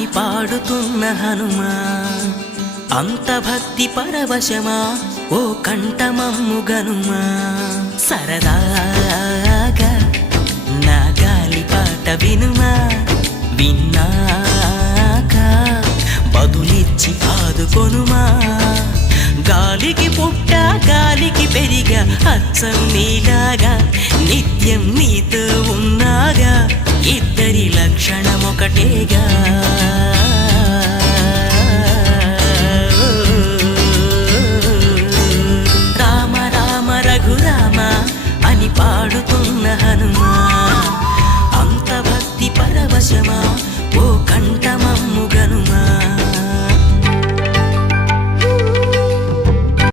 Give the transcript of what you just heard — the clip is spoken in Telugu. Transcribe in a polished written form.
అని పాడుతున్న హనుమా అంత భక్తి పరవశమా ఓ కంఠమమ్ము గనుమా సరదాగా నా గాలి పాట వినుమా విన్నాక బదులిచ్చి ఆదుకొనుమా గాలికి పుట్ట గాలికి పెరిగా అచ్చం నీలాగా నిత్యం నీతో ఉన్నాగా ఇద్దరి లక్షణమొకటేగా